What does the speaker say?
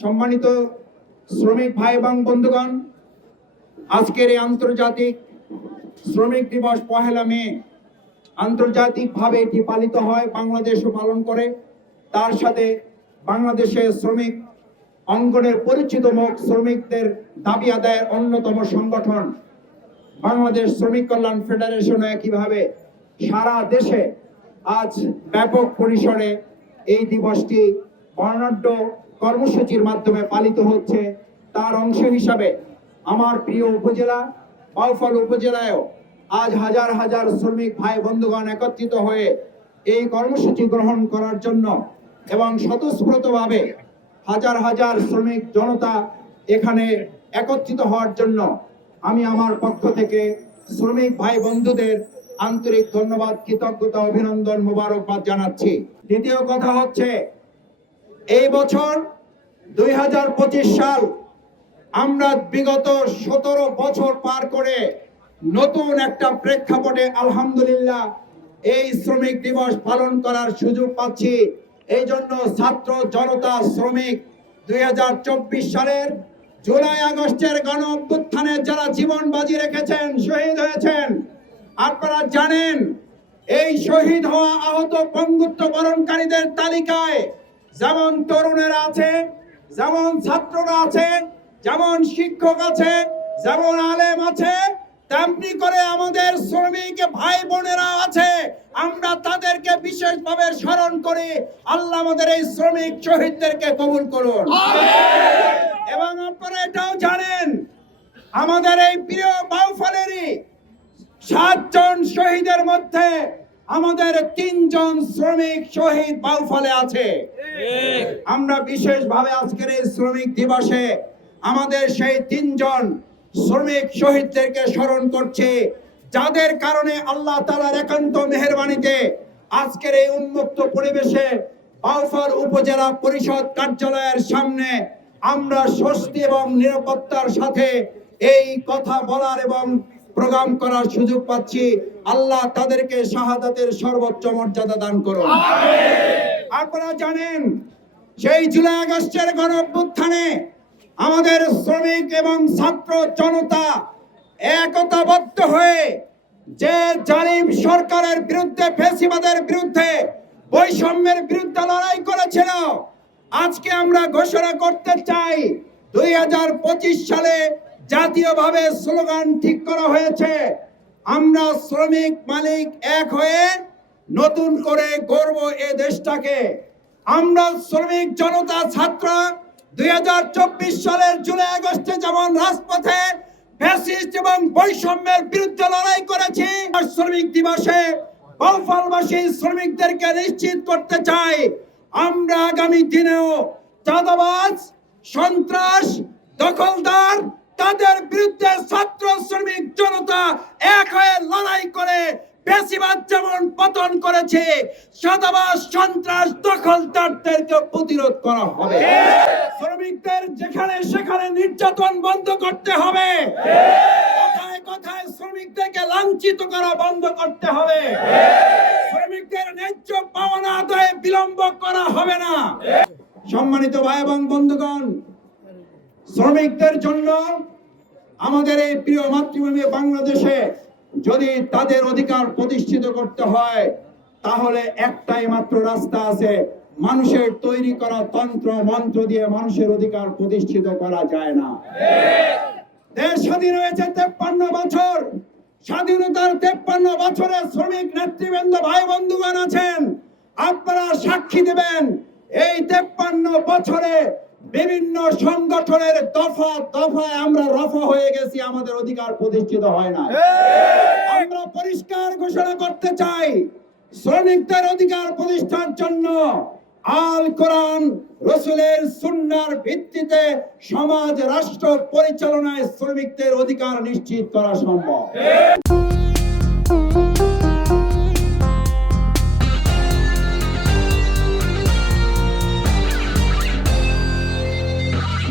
সম্মানিত শ্রমিক ভাই এবং বন্ধুগণ, আজকের এই আন্তর্জাতিক শ্রমিক দিবস 1 মে আন্তর্জাতিকভাবে এটি পালিত হয়, বাংলাদেশও পালন করে। তার সাথে বাংলাদেশের শ্রমিক অঙ্গনের পরিচিত মুখ, শ্রমিকদের দাবি আদায়ের অন্যতম সংগঠন বাংলাদেশ শ্রমিক কল্যাণ ফেডারেশন একইভাবে সারা দেশে আজ ব্যাপক পরিসরে এই দিবসটি বর্ণাঢ্য কর্মসূচির মাধ্যমে পালিত হচ্ছে। তার অংশ হিসাবে আমার প্রিয় উপজেলা বাউফল উপজেলায়ও আজ হাজার হাজার শ্রমিক ভাই বন্ধুগণ একত্রিত হয়ে এই কর্মসূচি গ্রহণ করার জন্য এবং স্বতঃস্ফূর্তভাবে হাজার হাজার শ্রমিক জনতা এখানে একত্রিত হওয়ার জন্য আমি আমার পক্ষ থেকে শ্রমিক ভাই বন্ধুদের আন্তরিক ধন্যবাদ, কৃতজ্ঞতা, অভিনন্দন, মোবারকবাদ জানাচ্ছি। দ্বিতীয় কথা হচ্ছে, এই বছর 2025 সাল আমরা বিগত 17 বছর পার করে নতুন একটা প্রেক্ষাপটে আলহামদুলিল্লাহ এই শ্রমিক দিবস পালন করার সুযোগ পাচ্ছি। এই জন্য ছাত্র জনতা শ্রমিক 2024 সালের জুলাই আগস্টের গণ অভ্যুত্থানে যারা জীবন বাজি রেখেছেন, শহীদ হয়েছেন, আপনারা জানেন এই শহীদ হওয়া আহত বঙ্গুত্ব বরণকারীদের তালিকায় যেমন তরুণেরা আছে, যেমন ছাত্ররা আছে, যেমন শিক্ষক আছে, যেমন আলেম আছে, তেমনি করে আমাদের শ্রমিক ভাই বোনেরা আছে। আমরা তাদেরকে বিশেষভাবে স্মরণ করি। আল্লাহ আমাদের এই শ্রমিক শহীদদেরকে কবুল করুন। এবং আপনারা এটাও জানেন আমাদের এই প্রিয় বাউফলেরই 7 জন শহীদের মধ্যে আমাদের 3 জন শ্রমিক শহীদ বাউফলে আছে। আমরা বিশেষভাবে আজকের এই শ্রমিক দিবসে আমাদের সেই 3 জন শ্রমিক শহীদদেরকে স্মরণ করছি, যাদের কারণে আল্লাহ তাআলার একান্ত মেহেরবানিতে আজকের এই উন্মুক্ত পরিবেশে বাউফল উপজেলা পরিষদ কার্যালয়ের সামনে আমরা স্বস্তি এবং নিরাপত্তার সাথে এই কথা বলার এবং প্রোগ্রাম করার সুযোগ পাচ্ছি। আল্লাহ তাদেরকে শাহাদাতের সর্বোচ্চ মর্যাদা দান করুন। আপনারা জানেন সেই জুলাই আগস্টের গণ অভ্যুত্থানে আমাদের শ্রমিক এবং ছাত্র জনতা একতাবদ্ধ হয়ে যে জালিম সরকারের বিরুদ্ধে, ফ্যাসিবাদের বিরুদ্ধে, বৈষম্যের বিরুদ্ধে লড়াই করেছিল, আজকে আমরা ঘোষণা করতে চাই 2025 সালে জাতীয়ভাবে স্লোগান ঠিক করা হয়েছে, আমরা শ্রমিক মালিক এক হয়ে নতুন করে গড়ব এ দেশটাকে। আমরা শ্রমিক জনতা ছাত্র 2024 সালের জুলাই আগস্টে যেমন রাজপথে ফ্যাসিস্ট এবং বৈষম্যের বিরুদ্ধে লড়াই করেছি, শ্রমিক দিবসে বাউফলবাসী শ্রমিকদেরকে নিশ্চিত করতে চাই আমরা আগামী দিনেও চাঁদাবাজ, সন্ত্রাস, দখলদার তাদের বিরুদ্ধে ছাত্র শ্রমিক জনতা এক হয়ে লড়াই করে ফ্যাসিবাদ যেমন পতন করেছে, চাঁদাবাজ, সন্ত্রাস, দখলদারদেরকে প্রতিরোধ করা হবে। শ্রমিকদের যেখানে সেখানে নির্যাতন বন্ধ করতে হবে। কথায় কথায় শ্রমিকদেরকে লাঞ্ছিত করা বন্ধ করতে হবে। শ্রমিকদের ন্যায্য পাওনা আদায়ে বিলম্ব করা হবে না। সম্মানিত ভাই এবং বন্ধুগণ, শ্রমিকদের জন্য আমাদের এই প্রিয় মাতৃভূমি বাংলাদেশে যদি তাদের অধিকার প্রতিষ্ঠিত করতে হয়, তাহলে একটাই মাত্র রাস্তা আছে, মানুষের তৈরি করা তন্ত্র মন্ত্র দিয়ে মানুষের অধিকার প্রতিষ্ঠিত করা যায় না। দেশ স্বাধীন হয়েছে 53 বছর। স্বাধীনতার 53 বছরে শ্রমিক নেতৃবৃন্দ ভাই বন্ধুগণ আছেন, আপনারা সাক্ষী দেবেন এই 53 বছরে বিভিন্ন সংগঠনের দফা দফায় আমরা রফা হয়ে গেছি, আমাদের অধিকার প্রতিষ্ঠিত হয় না। আমরা পরিষ্কার ঘোষণা করতে চাই, শ্রমিকদের অধিকার প্রতিষ্ঠার জন্য আল কোরআন রাসূলের সুন্নাহর ভিত্তিতে সমাজ রাষ্ট্র পরিচালনায় শ্রমিকদের অধিকার নিশ্চিত করা সম্ভব।